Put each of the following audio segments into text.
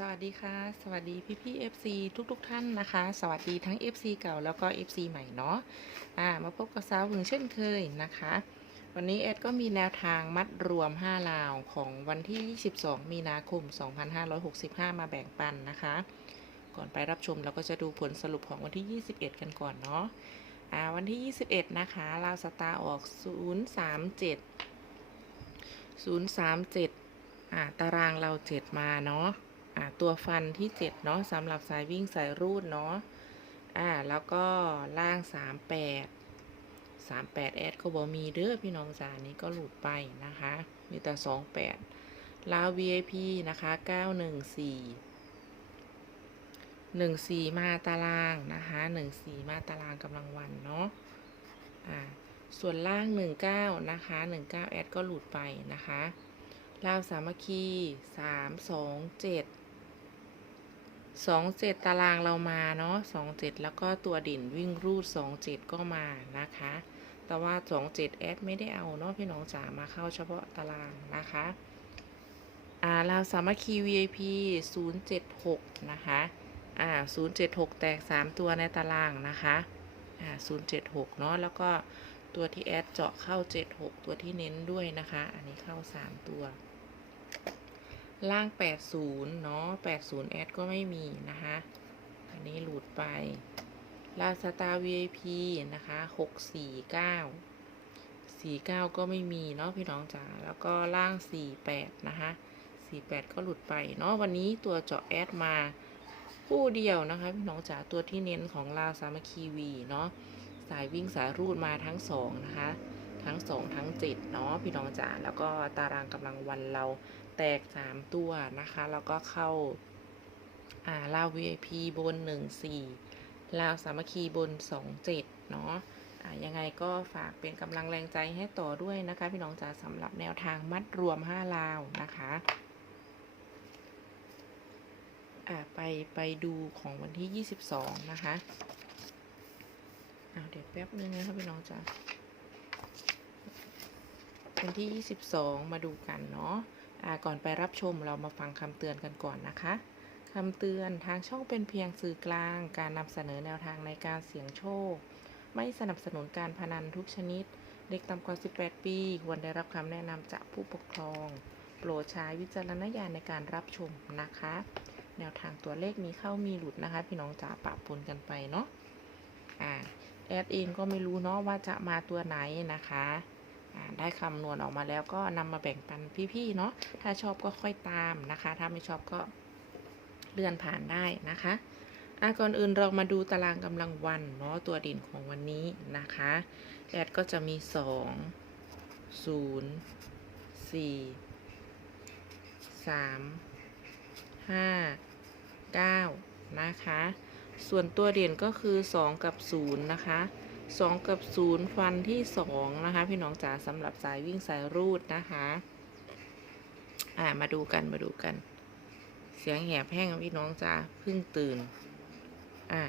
สวัสดีค่ะ สวัสดีพี่พี่ๆ FC ทุกทุกๆท่านนะคะ สวัสดีทั้ง FC เก่าแล้วก็ FC ใหม่เนาะอ่ามาพบกับสาวหึงเช่นเคยนะคะ วันนี้แอดก็มีแนวทางมัดรวม 5 ลาวของวันที่ 22 มีนาคม 2565 มาแบ่งปันนะคะ ก่อนไปรับชมเราก็จะดูผลสรุปของวันที่ 21 กันก่อนเนาะอ่าวันที่ 21 นะคะลาวสตาร์ออก 037 037อ่าตารางเรา 7 มาเนาะ ตัวฟันที่ 7 เนาะสำหรับสายวิ่งสายรูดเนาะอ่าแล้วก็ล่าง 38 38แอดก็บอมีเด้อพี่น้องจานี้ก็หลุดไปนะคะ มีแต่ 28 ลาว VIP นะคะ 914 14 มาตารางนะคะ14 มาตารางกำลังวันเนาะอ่าส่วนล่าง 19 นะคะ 19 แอดก็หลุดไปนะคะลาวสามัคคี 3 2 7 สองเจ็ดตารางเรามาเนาะสองเจ็ดแล้วก็ตัวเด่นวิ่งรูดสองเจ็ดก็มานะคะ แต่ว่าสองเจ็ดแอดไม่ได้เอาเนาะพี่น้องจ๋ามาเข้าเฉพาะตารางนะคะอ่าเราสามัคคี VIP ศูนย์เจ็ดหกนะคะอ่าศูนย์เจ็ดหกแตกสามตัวในตารางนะคะอ่าศูนย์เจ็ดหกเนาะแล้วก็ตัวที่แอดเจาะเข้าเจ็ดหกตัวที่เน้นด้วยนะคะ อันนี้เข้าสามตัว ล่าง 80 เนาะ80แอดก็ไม่มีนะคะ อันนี้หลุดไปลาสตาร์ VIP นะคะ 649 49 ก็ไม่มีเนาะพี่น้องจ๋า แล้วก็ล่าง 48 นะคะ 48 ก็หลุดไปเนาะวันนี้ตัวเจาะแอดมาคู่เดียวนะคะพี่น้องจ๋าตัวที่เน้นของลาสามัคคีวีเนาะสายวิ่งสายรูดมาทั้งสองนะคะ ทั้งสองทั้งเจ็ดเนาะพี่น้องจ๋าแล้วก็ตารางกำลังวันเราแตกสามตัวนะคะ แล้วก็เข้าอ่าลาว VIP บนหนึ่งสี่ลาวสามัคคีบนสองเจ็ดเนาะยังไงก็ฝากเป็นกำลังแรงใจให้ต่อด้วยนะคะ พี่น้องจ๋าสำหรับแนวทางมัดรวม 5 ลาวนะคะไปไปดูของวันที่ 22 นะคะอ้าเดี๋ยวแป๊บนึงนะคะพี่น้องจ๋า วันที่ 22 มาดูกันเนาะอ่าก่อนไปรับชมเรามาฟังคำเตือนกันก่อนนะคะคำเตือนทางช่องเป็นเพียงสื่อกลาง การนำเสนอแนวทางในการเสี่ยงโชค ไม่สนับสนุนการพนันทุกชนิด เด็กต่ำกว่า 18 ปีควรได้รับคำแนะนำจากผู้ปกครอง โปรดใช้วิจารณญาณในการรับชมนะคะ แนวทางตัวเลขมีเข้ามีหลุดนะคะ พี่น้องจ๋าปะปนกันไปเนาะอ่าแอดเองก็ไม่รู้เนาะว่าจะมาตัวไหนนะคะ ได้คำนวณออกมาแล้วก็นำมาแบ่งปันพี่ๆเนาะถ้าชอบก็ค่อยตามนะคะ ถ้าไม่ชอบก็เลื่อนผ่านได้นะคะอะก่อนอื่นเรามาดูตารางกำลังวันเนาะตัวด่นของวันนี้นะคะแอดก็จะมีสองศูนย์สี่สามห้าเก้านะคะ ส่วนตัวเด่นก็คือ 2 กับ 0 นะคะ 2กับ0ฟันที่2นะคะ พี่น้องจ๋าสำหรับสายวิ่งสายรูดนะคะอ่ามาดูกันมาดูกัน เสียงแหบแห้งพี่น้องจ๋าเพิ่งตื่นอ่า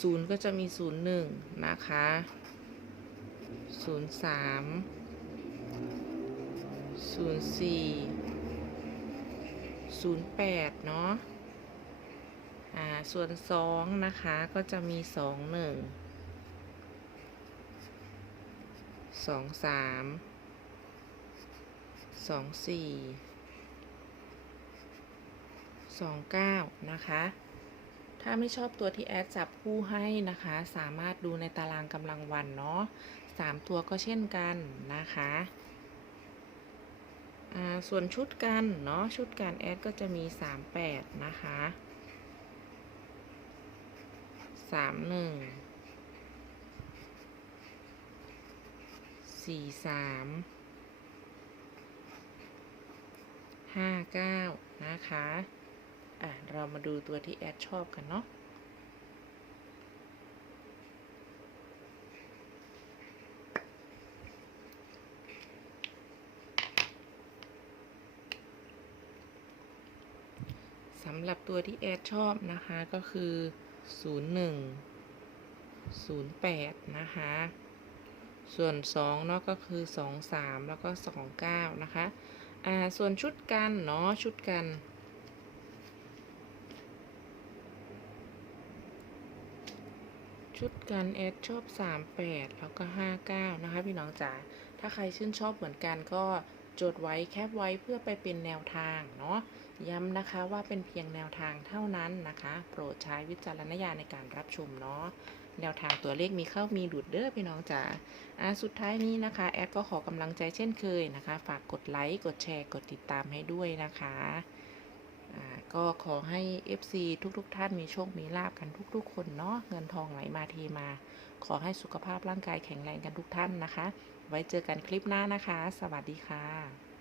ศูนย์ก็จะมี0 1นะคะ0 3 0 4 0 8เนาะอ่าส่วนสองนะคะก็จะมีสองหนึ่ง สองสามสองสี่สองเก้านะคะ ถ้าไม่ชอบตัวที่แอดจับคู่ให้นะคะ สามารถดูในตารางกำลังวันเนาะสามตัวก็เช่นกันนะคะส่วนชุดกันเนาะชุดการแอดก็จะมี 38 นะคะ 31 สี่สามห้าเก้านะคะ อะ เรามาดูตัวที่แอดชอบกันเนาะสำหรับตัวที่แอดชอบนะคะก็คือ 01 08 นะคะ ส่วน2เนาะก็คือ 2 3 แล้วก็ 2 9 นะคะ อ่า ส่วนชุดกันเนาะชุดกัน ชุดกันเอสชอบ 38 แล้วก็ 59 นะคะ พี่น้องจ๋า ถ้าใครชื่นชอบเหมือนกันก็จดไว้แคปไว้เพื่อไปเป็นแนวทางเนาะ ย้ำนะคะว่าเป็นเพียงแนวทางเท่านั้นนะคะ โปรดใช้วิจารณญาณในการรับชมเนาะ แนวทางตัวเลขมีเข้ามีดุดเด้อพี่น้องจ๋าอะสุดท้ายนี้นะคะ แอดก็ขอกำลังใจเช่นเคยนะคะ ฝากกดไลค์ กดแชร์ กดติดตามให้ด้วยนะคะอ่าก็ขอให้ FC ทุกๆทท่านมีโชค มีลาบกันทุก ๆ คนเนาะ เงินทองไหลมาเทมา ขอให้สุขภาพร่างกายแข็งแรงกันทุกท่านนะคะ ไว้เจอกันคลิปหน้านะคะ สวัสดีค่ะ